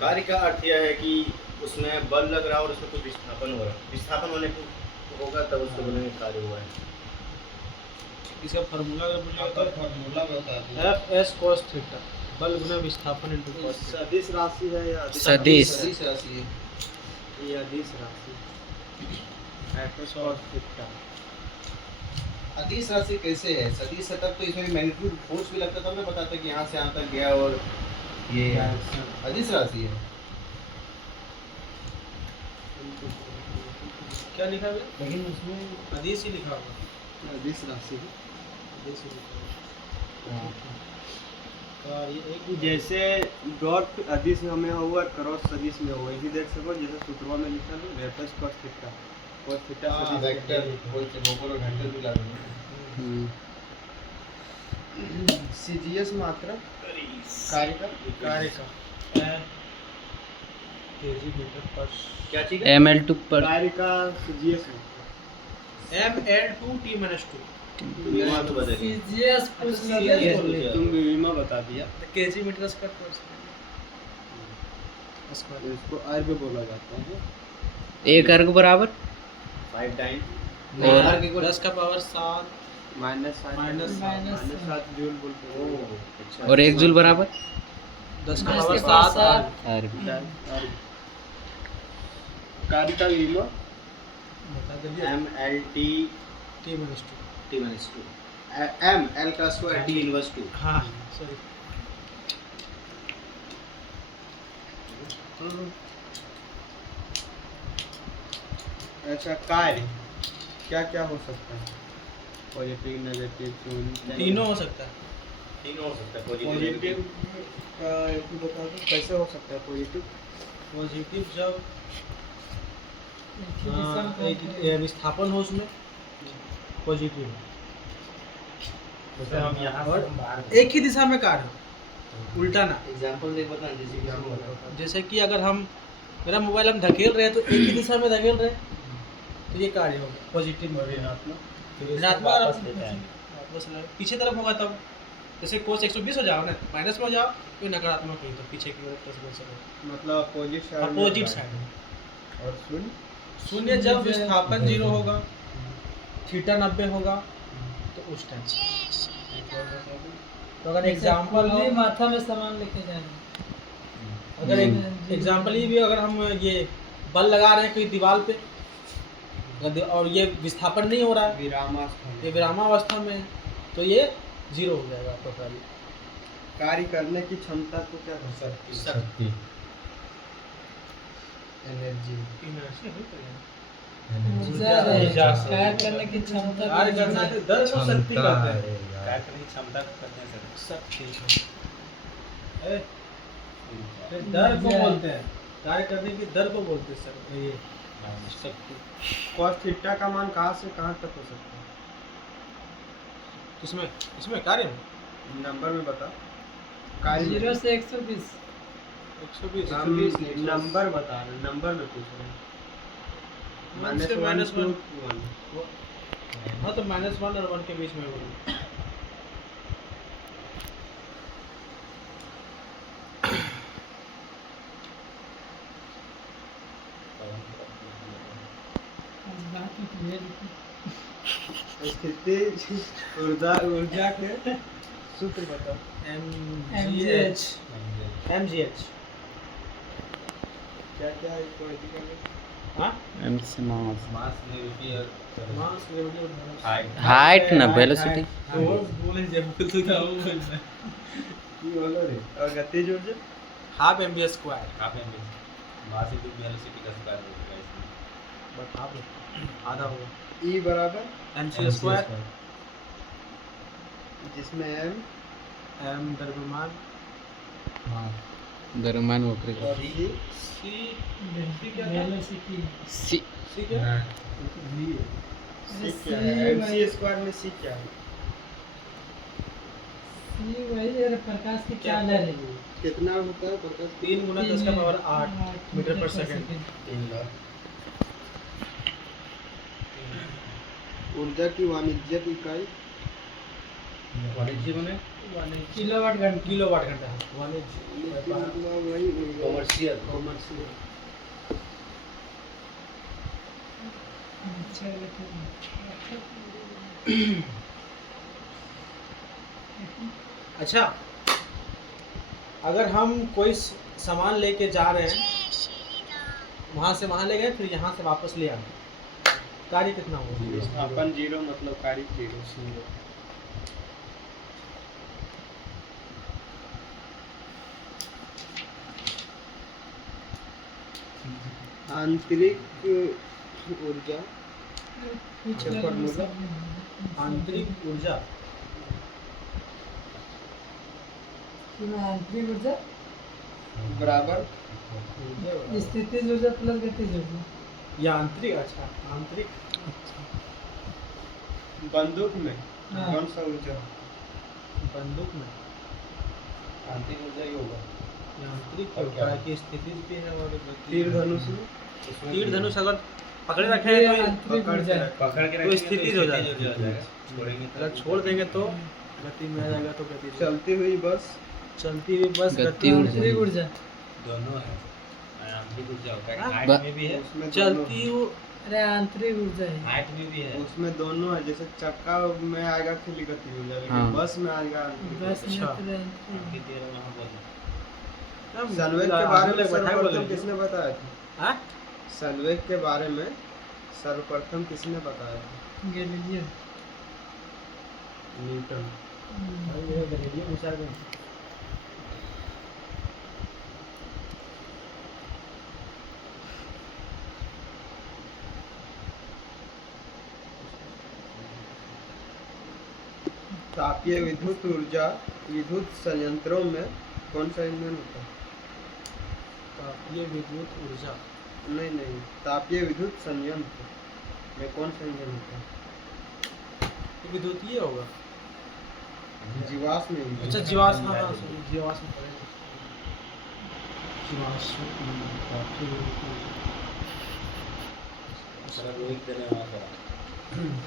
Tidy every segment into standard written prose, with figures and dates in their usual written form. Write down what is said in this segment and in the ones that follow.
कार्य का अर्थ यह है कि उसमें बल लग रहा है और उसमें कुछ विस्थापन हो रहा है, विस्थापन होने को होगा तब उसको बोलेंगे कार्य हुआ है। इसका फार्मूला अगर पूछेगा तो फार्मूला बता दिया। एफ एस कॉस थीटा, बल गुना विस्थापन इनटू कॉस थीटा। सदिश राशि है या सदिश सदिश राशि है। ये अदिश राशि एफ एस कॉस थीटा। अदिश राशि कैसे है? सदिश है तब तो इसमें मैग्नीट्यूड फोर्स भी लगता, तब ना बताते कि यहाँ से यहाँ तक गया और ये अदिश राशि है। क्या लिखा है? लेकिन उसमें अदिश ही लिखा होगा। अदिश राशि है। अदिश ही लिखा होगा। कार्य एक जैसे डॉट अदिश में हुआ क्रॉस सदिश में हुआ, इसी देख सको जैसे सूत्रों में लिखा है F S cos theta. Cos theta हाँ, वेक्टर कोई से गोबर और वेक्टर भी लागू है। सीजीएस मात्रा कार्य का केजी मीटर पर क्या चीज़ है? ml2 पर कार्य का सीजीएस मात्रा। ml2 t - 2 विमा तो बदलिए। सीजीएस पूछ लिया। तुम विमा बता दिया, केजी मीटर स्क्वायर पर तो इसको आर पे बोला जाता है। एक अर्ग बराबर 5 टाइम और 10 का पावर 7 -7 जूल बोलते हैं। अच्छा। और 1 जूल बराबर 10 का 10 पावर के पावर 7 अर्ग। कार्य का विमा बता दिया MLT t - 2। T-2 M L का स्क्वायर T इनवर्स 2। हाँ सॉरी। अच्छा कार्य क्या क्या हो सकता है? पॉजिटिव, नेगेटिव, शून्य, तीनों हो सकता है। तीनों हो सकता है, पॉजिटिव का एक बता दो कैसे हो सकता है पॉजिटिव? पॉजिटिव जब एक विस्थापन हो उसमें पॉजिटिव, जैसे हम यहाँ से हम बाहर एक ही दिशा में कार्य हो, उल्टा ना। एग्जांपल देख बता, जैसे कि हम बताओ। जैसे कि अगर हम मेरा मोबाइल हम धकेल रहे हैं तो एक ही दिशा में धकेल रहे हैं तो ये कार्य होगा पॉजिटिव में। ऋणात्मक अगर वापस पीछे तरफ होगा तब जैसे कोस 120 हो जाओ ना, माइनस में हो जाओ तो नकारात्मक होगी, तो पीछे की ओर प्लस बोल सकते मतलब अपोजिट हैं। Opposite side. और शून्य शून्य जब विस्थापन 0 होगा, थीटा 90 होगा तो उस टाइम। तो अगर एग्जांपल ही माथा में सामान लेके जाना। अगर एग्जांपल ये भी अगर हम ये बल लगा रहे हैं कोई दीवार पे और ये विस्थापन नहीं हो रहा है, विरामावस्था ये विरामावस्था में, तो ये 0 हो जाएगा टोटली। कार्य करने की क्षमता को क्या हो सकती है? शक्ति एनर्जी। ऊर्जा कार्य करने की क्षमता कार्य करना के दर को शक्ति कहते हैं। कार्य करने की क्षमता को कहते हैं शक्ति दर को बोलते हैं, कार्य करने की दर को बोलते हैं सर। ये शक्ति। कॉस थीटा का मान कहाँ से कहाँ तक हो सकता है? इसमें इसमें कार्य में नंबर में बता। कार्य 0 से 120। 120 हम नंबर बता रहे, नंबर में पूछ रहे हैं। -1 -1 हाँ तो -1 और 1 के बीच में बोलो। स्थिति ऊर्जा के सूत्र बताओ। mgh क्या क्या है इसको एडिट हाँ m से मास मास ग्रेविटी और मास ग्रेविटी और हाइट। हाइट ना वेलोसिटी। बोले जब बोल तो क्या बोल की बोलो रे? और गतिज ऊर्जा हाफ mv स्क्वायर काफी मास इनटू वेलोसिटी का स्क्वायर हो जाएगा इसमें। बट हाफ आधा होगा E बराबर mc स्क्वायर जिसमें m m द्रव्यमान द्रव्यमान वक्र और c c क्या था? वेलोसिटी। सी c क्या c क्या है? mc स्क्वायर में c क्या है? ये वही है प्रकाश की चाल है। कितना होता है प्रकाश? 3 गुना 10 का power 8 metre per second. 3 lakh. ऊर्जा की वाणिज्यिक इकाई वाणिज्य में किलोवाट घंटा किलोवाट घंटा 1 कॉमर्शियल अच्छा अच्छा, अगर हम कोई सामान लेके जा रहे हैं, वहाँ से वहाँ ले गए, फिर यहाँ से वापस ले आए, कार्य कितना होगा? विस्थापन 0 मतलब कार्य 0। आंतरिक ऊर्जा आंतरिक ऊर्जा आंतरिक ऊर्जा बराबर स्थितिज ऊर्जा प्लस गतिज ऊर्जा या आंतरिक, अच्छा आंतरिक बंदूक में हाँ। कौन सा ऊर्जा? बंदूक में आंतरिक ऊर्जा ही होगा। या आंतरिक और होता क्या? है कि स्थिति पे है और गति- तीर धनुष में उसमें तीर धनुष अगर पकड़े रखे हैं तो आंतरिक पकड़ ऊर्जा के पकड़ के तो रखेंगे स्थितिज हो जाएगा। छोड़ेंगे अगर छोड़ देंगे तो गति में आ जाएगा, तो गति चलती हुई बस चलती हुई बस गति आंतरिक ऊर्जा दोनों है। आंतरिक ऊर्जा होता है, हाँ। हाइट में भी है, उसमें चलती दोनों अरे आंतरिक ऊर्जा है हाइट में भी है। उसमें दोनों है। जैसे चक्का में आएगा खुली गति ऊर्जा, लेकिन हाँ। बस में आएगा आंतरिक बस में अच्छा। तो आंतरिक संवेग के बारे में बैठाए सर्वप्रथम बोले। किसने बताया था? हाँ? संवेग के बारे में सर्वप्रथम किसने बताया था? Galileo Newton. तापीय विद्युत ऊर्जा विद्युत संयंत्रों में कौन सा ईंधन होता है? तापीय विद्युत ऊर्जा नहीं, तापीय विद्युत संयंत्र में कौन सा ईंधन होता है? विद्युतीय होगा। जीवाश्म ईंधन। अच्छा जीवाश्म, हाँ हाँ, sorry, जीवाश्म पड़ेगा। जीवाश्म तापीय विद्युत ऊर्जा।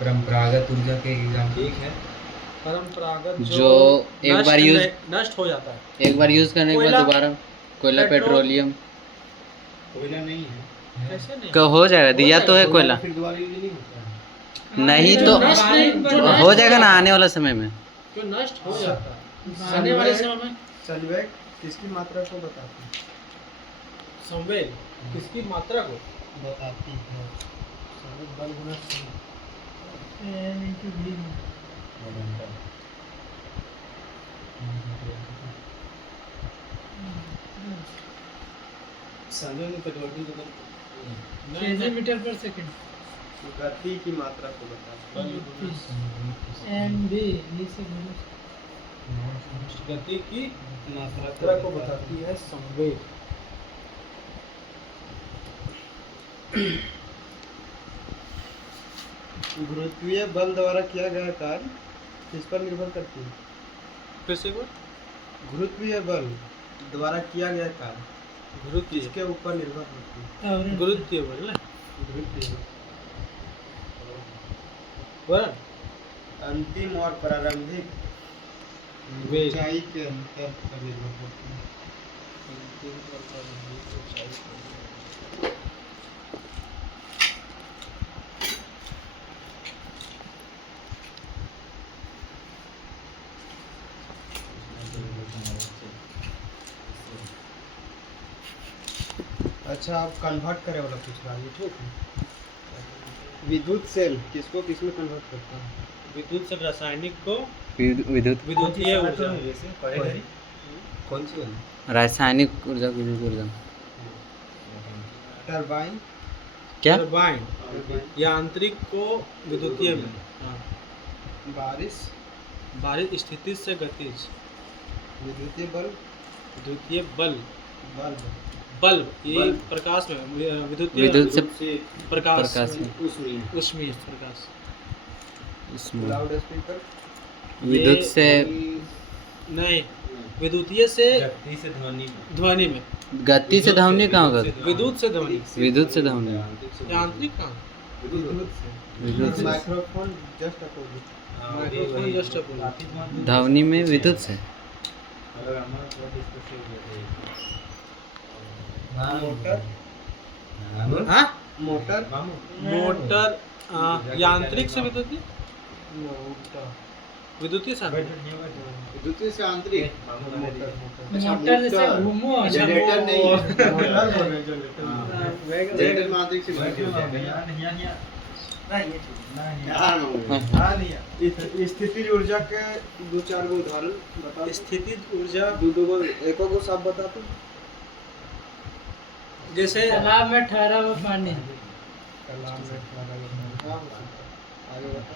परंपरागत ऊर्जा के एग्जाम ठीक है। परंपरागत जो एक नष्ट बार यूज नष्ट हो जाता है। एक बार यूज करने के बाद कोयला, दोबारा कोयला पेट्रोल, पेट्रोलियम कोयला नहीं है। कैसे नहीं? का हो जाएगा, दिया तो है कोयला। फिर दोबारा यूज नहीं होता है। नहीं जो तो नष्ट नहीं- हो जाएगा ना आने वाला समय में। जो नष्ट हो जाता है। आने वाले समय में संवेग किसकी मात्रा को बताते हैं? संवेग किसकी मात्रा को? बताती है। संवेग बल गुना समय। N into V KG metre per second गति की मात्रा को बताते हैं। एम बी ये से गुणा गति की मात्रा को बताती है संवेग। गुरुत्वीय बल द्वारा किया गया कार्य किस पर निर्भर करती है? फिर से बोल। गुरुत्वीय बल द्वारा किया गया कार्य गुरुत्वीय किसके ऊपर निर्भर करती है? आवरण गुरुत्वीय बल ना, गुरुत्वीय बल अंतिम और प्रारंभिक वेग। ऊंचाई के अंतर पर निर्भर करती है। अच्छा, आप कन्वर्ट करे वाला पूछ रहा है, ठीक है। विद्युत सेल किसको किसमें कन्वर्ट करता है? विद्युत से रासायनिक को विद्युत विद्युतीय ऊर्जा। कौन सी वाली? रासायनिक ऊर्जा विद्युत ऊर्जा टरबाइन। क्या? टरबाइन या आंतरिक को विद्युतीय में। हाँ। बारिश। बारिश स्थिति से गतिज। विद्युतीय बल। विद्युतीय बल बल्ब। बल्ब ये बल्ब। प्रकाश में विद्युतीय विद्युत से प्रकाश प्रकाश में। उसमें उष्मीय प्रकाश। इसमें लाउड स्पीकर। विद्युत से नहीं, विद्युतीय से गति से ध्वनि में। ध्वनि में। गति से ध्वनि कहाँ होगा? विद्युत से ध्वनि। विद्युत से ध्वनि। या आंतरिक कहाँ? विद्युत से। विद्युत से microphone just opposite. Microphone just ध्वनि में विद्युत से हाँ मोटर मोटर यांत्रिक से विद्युतीय विद्युतीय साधन विद्युतीय से आंतरिक मोटर जैसे घूमो जनरेटर नहीं हाँ, जनरेटर में आंतरिक से विद्युतीय स्थिति ऊर्जा के दो चार गो उदाहरण बता स्थितिज ऊर्जा दो गो एको गो सब बता तू जैसे तालाब में ठहरा हुआ पानी आगे बता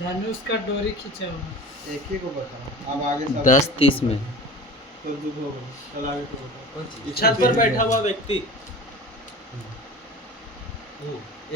धनुष का डोरी खींचा हुआ एक ही को बता अब आगे सब 10-30 में तो दो गो चल आगे तो बता छत पर बैठा हुआ व्यक्ति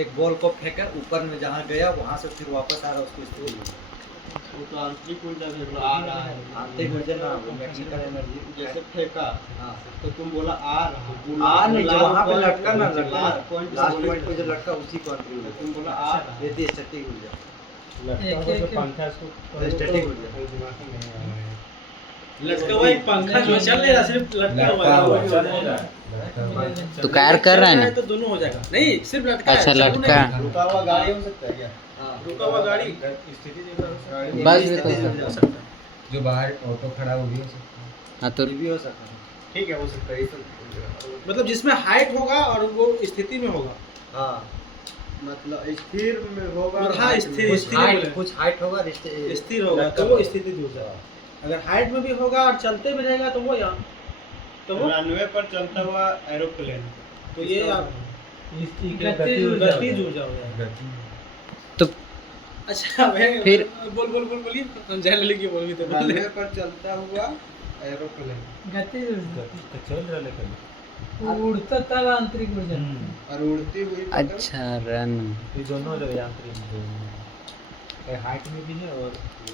एक बॉल को फेंका ऊपर में जहाँ गया वहाँ से फिर वापस आ रहा उसकी स्थिति वो तो आंतरिक ऊर्जा देख लो आ रहा है आंतरिक ऊर्जा ना मैकेनिकल एनर्जी जैसे फेंका हाँ तो तुम बोला आ रहा आ नहीं जो वहाँ पे लटका ना लटका लास्ट पॉइंट लास्ट पॉइंट पे जो लटका उसी को आंतरिक ऊर्जा तुम बोला आ रहा ये थी स्टैटिक ऊर्जा एक स्टैटिक ऊर्जा लटका हुआ एक पंखा जो चल नहीं रहा सिर्फ लटका हुआ है तो कार कर रहा है ना तो दोनों हो जाएगा नहीं सिर्फ लटका अच्छा है, चालू लटका नहीं। रुका हुआ गाड़ी हो सकता है क्या रुका हुआ गाड़ी बस भी हो सकता है। जो बाहर ऑटो खड़ा वो भी हो सकता है हाँ तो ये भी हो सकता है ठीक है हो सकता है ये सब मतलब जिसमें हाइट होगा और वो स्थिति में होगा हाँ मतलब स्थिर में होगा हाँ स्थिर स्थिर में बोले। कुछ हाइट होगा स्थिर होगा तो वो स्थिति ऊर्जा अगर हाइट में भी होगा और चलते भी रहेगा तो वो यहाँ तो वो रनवे पर चलता हुआ एरोप्लेन तो ये आप गतिज ऊर्जा गतिज ऊर्जा हो जाएगा तो अच्छा मैं फिर- बोलिए हम जान ले की बोल तो बोले रनवे पर चलता हुआ एरोप्लेन गतिज ऊर्जा उड़ता तब आंतरिक ऊर्जा और उड़ती हुई पतंग अच्छा रन ये दोनों जो यांत्रिक हाइट में भी है और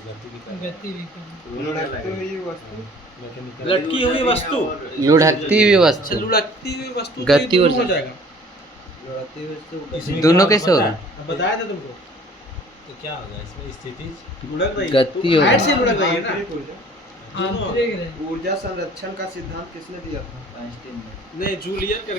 गति भी कर गति भी कर लुढ़कती हुई वस्तु मैकेनिकल लटकी हुई वस्तु लुढ़कती हुई अच्छा वस्तु लुढ़कती हुई वस्तु तो गति ये दोनों ऊर्जा। हो जाएगा लुढ़कती हुई वस्तु दोनों कैसे होगा अब बताया था तुमको तो क्या होगा इसमें स्थिति लुढ़क रही है गति तो होगा। हाइट से लुढ़क रही है ना आंतरिक ऊर्जा दोनों। आंतरिक रहे ऊर्जा संरक्षण का सिद्धांत किसने दिया था आइंस्टीन ने नहीं जूलियन करके